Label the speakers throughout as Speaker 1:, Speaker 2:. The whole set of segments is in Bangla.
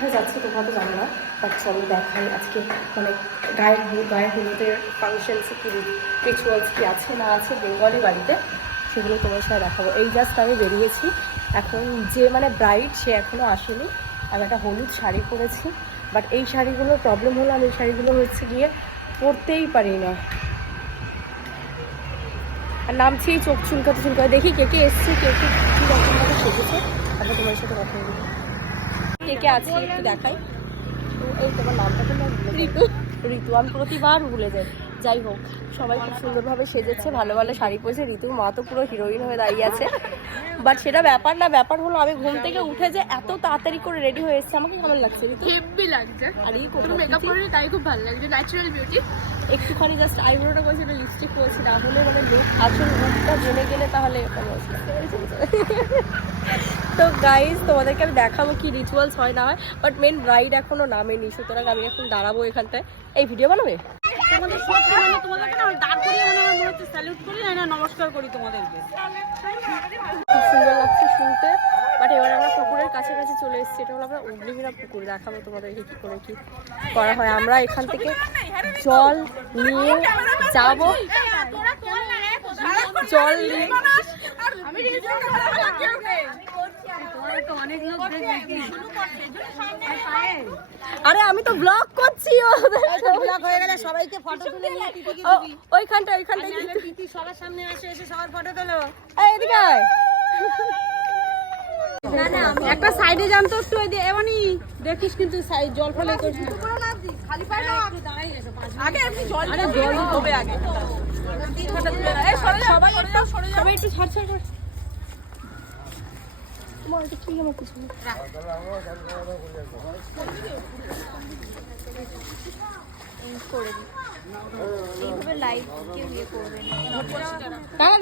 Speaker 1: কোথায় যাচ্ছে তোমরা তো জানো না বাট চলো দেখাই আজকে মানে হলুদ, গায়ের হলুদের ফাংশনস কি রিচুয়ালস কি আছে না আছে বেঙ্গলি বাড়িতে, সেগুলো তোমার সাথে দেখাবো। এই জাস্ট আমি বেরিয়েছি, এখন যে মানে ব্রাইড সে এখনও আসেনি, আমি একটা হলুদ শাড়ি পরেছি বাট এই শাড়িগুলোর প্রবলেম হলো আমি এই শাড়িগুলো হচ্ছে গিয়ে পরতেই পারি না। আর নামছি চোখ চুলকাতে চুলকাতে, দেখি কে কে এসছে, কে কে কী রকমভাবে সেজেছে, তারপর তোমার সাথে কথা বলব। কে কে আছে একটু দেখাই। এই তোমার নামটা তো ঋতু। ঋতু, আমি প্রতিবার ভুলে যাই। যাই হোক সবাই খুব সুন্দরভাবে সেজেছে ভালো ভালো শাড়ি পরেছে। ঋতুর মা তো পুরো হিরোইন হয়ে দাঁড়িয়ে আছে। বাট সেটা ব্যাপার না ব্যাপার হলো আমি ঘুম থেকে উঠে যে এত তাড়াতাড়ি করে রেডি হয়ে এসেছে আমাকে কেমন লাগছে ঋতু?
Speaker 2: হেভি লাগছে।
Speaker 1: আর এই
Speaker 2: মেকআপ করে তাই খুব ভালো লাগছে ন্যাচারাল বিউটি
Speaker 1: একটুখানি জাস্ট আইব্রোটা করেছি একটা লিপস্টিক করেছি না হলে মানে লুক আসল লুকটা জেনে গেলে তাহলে নেই। তো গাইজ তোমাদেরকে আমি দেখাবো কি রিচুয়ালস হয় না হয় বাট মেন ব্রাইড এখনও নামেনি সুতরাং আমি এখন দাঁড়াবো এখানটায়। এই ভিডিও বানাবে?
Speaker 2: তোমাদের মানে তোমাদেরকে করিয়ে মানে স্যালুট করি নমস্কার করি তোমাদেরকে।
Speaker 1: খুব সুন্দর লাগছে শুনতে বাট আমরা পুকুরের কাছাকাছি চলে এসেছি। হলো আমরা পুকুর তোমাদেরকে কী করে কী করা হয়। আমরা এখান থেকে জল নিয়ে যাব। জল নিয়ে আরে আমি তো ব্লগ করছি
Speaker 2: ব্লগ হয়ে গেলে সবাইকে ফটো তুলে
Speaker 1: ওইখানটা ওইখানটা
Speaker 2: সবার সামনে আসে এসে সবার ফটো তোলো।
Speaker 1: এদিকে
Speaker 2: একটা সাইডে যান তো একটু এমনি দেখিস কিন্তু সাইড জল ফলে আগে আপনি জল আরে জল হবে আগে। সবাই একটু সবাই একটু ছাড় ছাড় ছাড়।
Speaker 1: তোমার এটা কি আমার পিছনে?
Speaker 3: এইভাবে লাইভ কেউ ইয়ে করবে না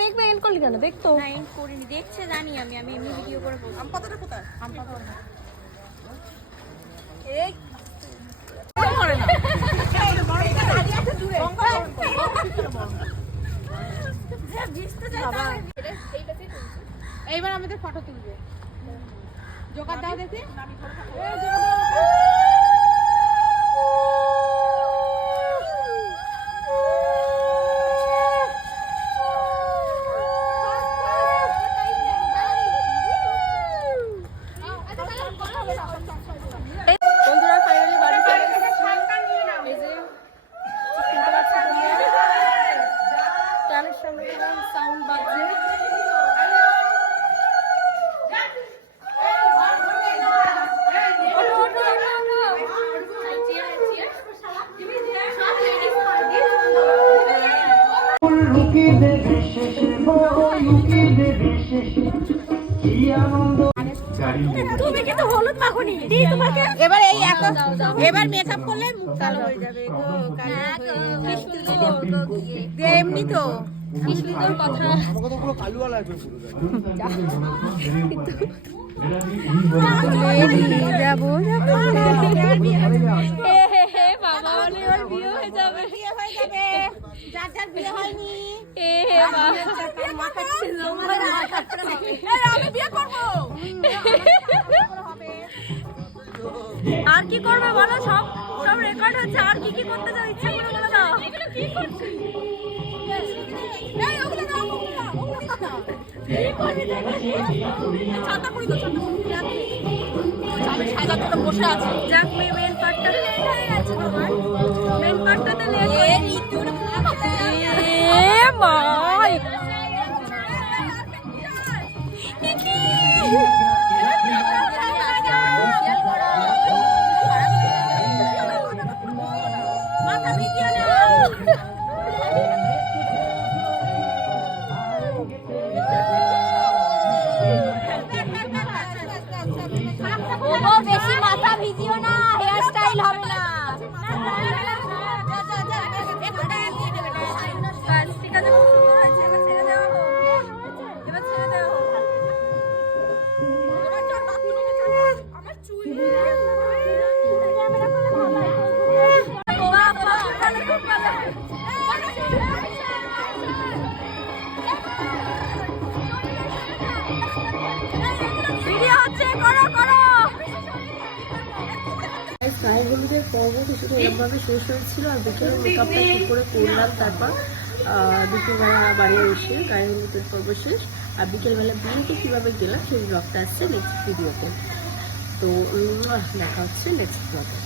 Speaker 1: দেখবে এন্ড করলি কেন? দেখতো।
Speaker 3: এন্ড করিনি। দেখছে জানি আমি। আমি এমনি ভিডিও করে বলব আম পাতাটা কোথায়? আম পাতা
Speaker 2: এইবার আমাদের ফটো তুলবে। জোগাড় দাও দেখি
Speaker 1: বন্ধুরা ফাইনালি বাড়ি চলে এসেছি এই যে শুনতে পাচ্ছি তোমরা কানের সামনে কেমন সাউন্ড বাজছে ওঠো, ওঠো, ওঠো, ওঠো।
Speaker 4: লুকিয়ে বিশেষে বড় লুকিয়ে বিশেষে কি আনন্দ
Speaker 3: তুমি কিন্তু হলুদ মাখনি। দি তোমাকে
Speaker 2: এবার এই এত এবার মেকআপ করলে মুখ কালো হয়ে যাবে। গো কালো এমনি তো।
Speaker 1: কথা
Speaker 2: যাব
Speaker 1: হে হে হে বাবা বলে এবার বিয়ে হয়ে যাবে
Speaker 2: বিয়ে হয়ে যাবে যার যার বিয়ে হয়নি।
Speaker 1: হে হে বাবা।
Speaker 2: আমি বিয়ে করব।
Speaker 1: আর কি করবে বলো? সব সব রেকর্ড হচ্ছে। আর কি কি করতে যাও ইচ্ছা করে বলে দাও। এগুলো কি করছিস?
Speaker 2: এই ওগুলো না ওগুলো ছাতা তো, ছাতা তো বসে আছি
Speaker 1: যাক মেন পার্টটা
Speaker 3: বেশি মাথা ভিজিও না গায়ে
Speaker 1: হলুদের পর্ব কিছুটা এরকমভাবে শেষ হয়েছিল আর দুপুরে মেকআপটা ঠিক করে করলাম তারপর দুপুরবেলা বাড়ি এসে গায়ে হলুদের পর্ব শেষ। আর বিকেলবেলা বিয়েতে কীভাবে গেলাম সেই ব্লগটা আসছে নেক্সট ভিডিওতে তো। দেখা হচ্ছে নেক্সট ব্লগে